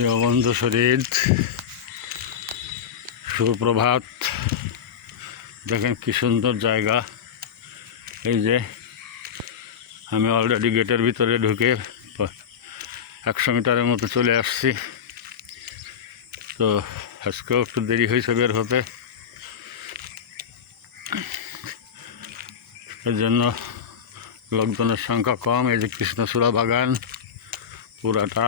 প্রিয় বন্ধু শরীর সুপ্রভাত। দেখেন কি সুন্দর জায়গা। এই যে আমি অলরেডি গেটের ভিতরে ঢুকে একশো মিটারের মতো চলে আসছি। তো আজকেও একটু দেরি হয়েছে বের হতে। এর জন্য লোকজনের সংখ্যা কম। এই যে কৃষ্ণচূড়া বাগান, পুরাটা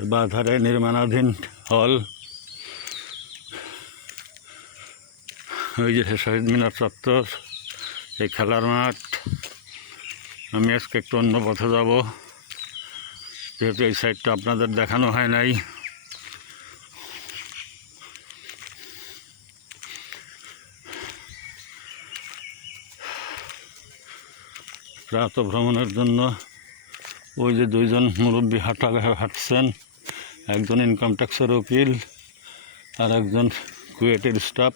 বাধারে নির্মাণাধীন হল। ওই যে শহীদ মিনার চত্বর এই খেলার মাঠ। আমি আজকে একটু অন্য পথে যাব। যেহেতু এই সাইডটা আপনাদের দেখানো হয় নাই। প্রাত ভ্রমণের জন্য ওই যে দুইজন মুরব্বী হাঁটা হাঁটছেন। একজন ইনকাম ট্যাক্সের উকিল আর একজন কুয়েটের স্টাফ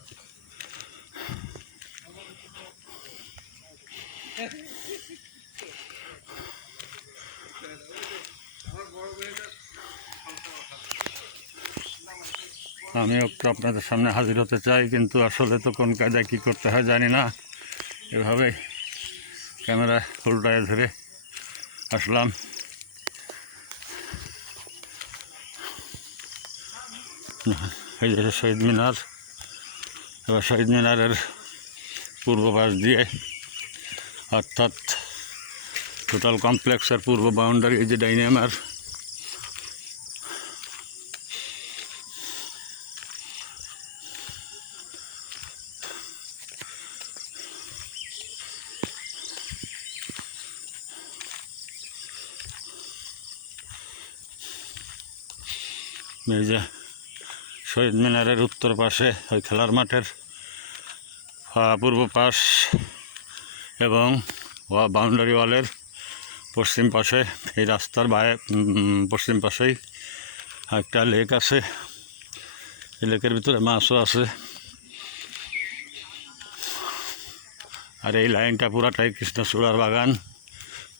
আমিও একটু আপনাদের সামনে হাজির হতে চাই, কিন্তু আসলে তো কোন কাজে কী করতে হয় জানি না। এভাবে ক্যামেরা উল্টায় ধরে আসলাম। এই যে শহীদ মিনার এবার শহীদ মিনারের পূর্ব পাশ দিয়ে অর্থাৎ টোটাল কমপ্লেক্সের পূর্ব বাউন্ডারি এই যে ডাইনামার এই যে শহীদ মিনারের উত্তর পাশে ওই খেলার মাঠের পূর্ব পাশ এবং বাউন্ডারি ওয়ালের পশ্চিম পাশে এই রাস্তার বাইরে পশ্চিম পাশেই একটা লেক আছে। এই লেকের ভিতরে মাছও আছে। আর এই লাইনটা পুরাটাই কৃষ্ণচূড়ার বাগান।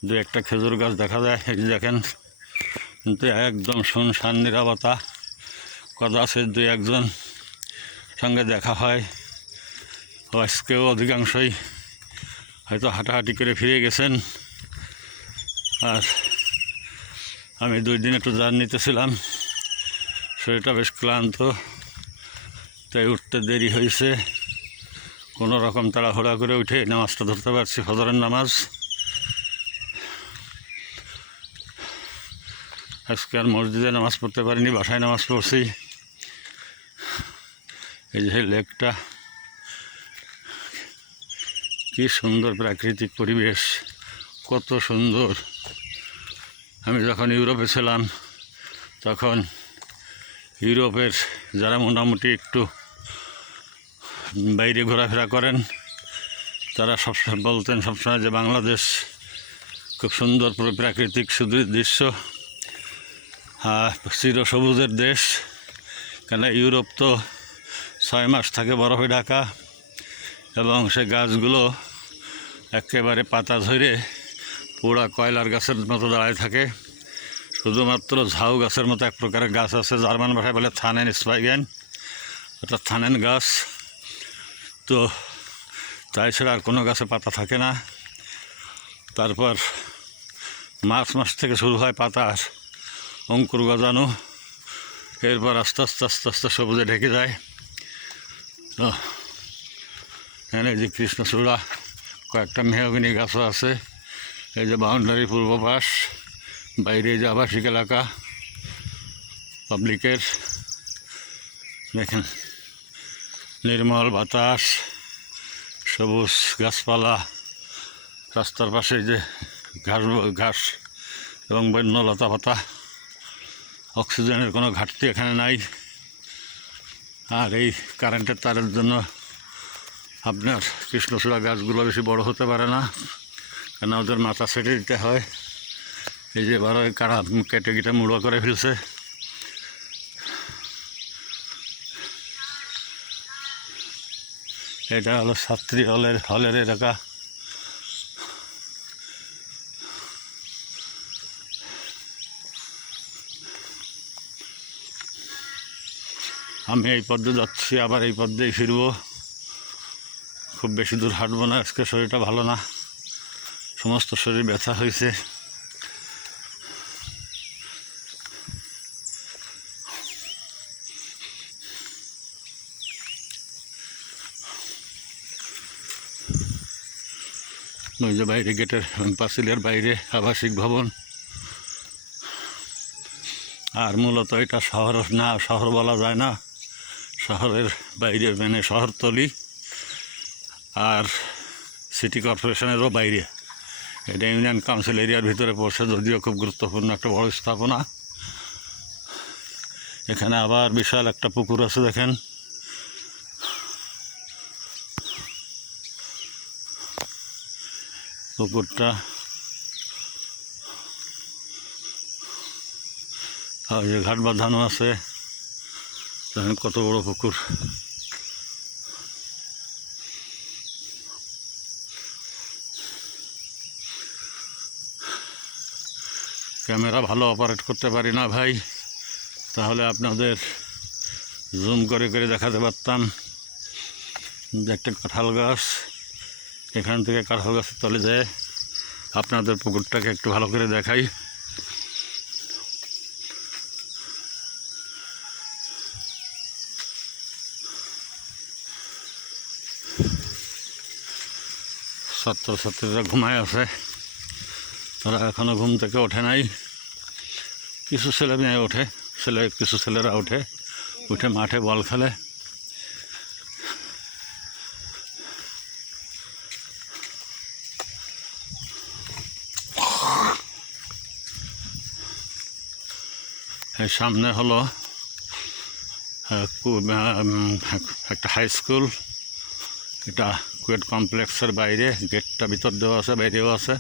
দু একটা খেজুর গাছ দেখা যায় দেখেন। কিন্তু একদম শুনশান নিরাপত্তা। কথা আছে দু একজন সঙ্গে দেখা হয়। আজকেও অধিকাংশই হয়তো হাঁটাহাঁটি করে ফিরে গেছেন। আর আমি দুই দিন একটু জার্নিতে ছিলাম। শরীরটা বেশ ক্লান্ত, তাই উঠতে দেরি হয়েছে। কোনো রকম তাড়াহুড়া করে উঠে নামাজটা ধরতে পারছি, ফজরের নামাজ। আজকে আর মসজিদে নামাজ পড়তে পারিনি, বাসায় নামাজ পড়ছি। এই যে লেকটা, কি সুন্দর প্রাকৃতিক পরিবেশ, কত সুন্দর। আমি যখন ইউরোপে ছিলাম, তখন ইউরোপের যারা মোটামুটি একটু বাইরে ঘোরাফেরা করেন, তারা সবসময় বলতেন সবসময় যে বাংলাদেশ খুব সুন্দর প্রাকৃতিক দৃশ্য। চির সবুজের দেশ, কেন ইউরোপ তো ছয় মাস থাকে বরফে ঢাকা এবং সে গাছগুলো একেবারে পাতা ধরে পুরা কয়লার গাছের মতো দাঁড়ায় থাকে। শুধুমাত্র ঝাউ গাছের মতো এক প্রকারের গাছ আছে। জার্মান ভাষায় বলে থানেন স্পাইগেন। অর্থাৎ থানেন গাছ। তো তাই ছাড়া আর কোনো গাছে পাতা থাকে না। তারপর মার্চ মাস থেকে শুরু হয় পাতার অঙ্কুর গজানো। এরপর আস্তে আস্তে আস্তে আস্তে সবুজে ঢেকে যায়। তো এখানে যে কৃষ্ণচূড়া, কয়েকটা মেহগিনি গাছও আছে। এই যে বাউন্ডারি পূর্ব পাশ বাইরে যে আবাসিক এলাকা, পাবলিকের, দেখেন নির্মল বাতাস, সবুজ গাছপালা রাস্তার পাশে যে ঘাস ঘাস এবং বন্য লতা পাতা অক্সিজেনের কোনো ঘাটতি এখানে নাই। আর এই কারেন্টের তারের জন্য আপনার কৃষ্ণচূড়া গাছগুলো বেশি বড় হতে পারে না, কেন ওদের মাথা সেটে দিতে হয়। এই যে এবার ওই কারা কেটে মুড়ো করে ফেলছে। এটা হলো ছাত্রী হলের হলের এলাকা। আমি এই পথে যাচ্ছি, আবার এই দিয়ে ফিরবো। খুব বেশি দূর হাঁটবো না, আজকে শরীরটা ভালো না। সমস্ত শরীর ব্যথা হয়েছে। ওই যে বাইরে গেটের পাঁচিলের বাইরে আবাসিক ভবন। আর মূলত এটা শহর না, শহর বলা যায় না। শহরের বাইরে মানে শহরতলি আর সিটি কর্পোরেশনেরও বাইরে। এটা ইউনিয়ন কাউন্সিল এরিয়ার ভিতরে পড়ছে, যদিও খুব গুরুত্বপূর্ণ একটা বড় স্থাপনা। এখানে আবার বিশাল একটা পুকুর আছে, দেখেন। পুকুরটা আর যে ঘাট বাঁধানো আছে। দেখেন কত বড় পুকুর। ক্যামেরা ভালো অপারেট করতে পারি না ভাই, তাহলে আপনাদের জুম করে করে দেখাতে পারতাম। যে একটা কাঁঠাল গাছ, এখান থেকে কাঁঠাল গাছের তলে যায় আপনাদের পুকুরটাকে একটু ভালো করে দেখাই। ছাত্রছাত্রীরা ঘুমায় আছে। তারা এখনও ঘুম থেকে ওঠে নাই। কিছু ছেলে মেয়ে ওঠে ছেলে, কিছু ছেলেরা ওঠে উঠে মাঠে বল খেলে। এর সামনে হলো একটা হাই স্কুল এটা কুয়েট কমপ্লেক্সের বাইরে গেটটা ভিতর দেওয়া আছে বাইরেও আছে।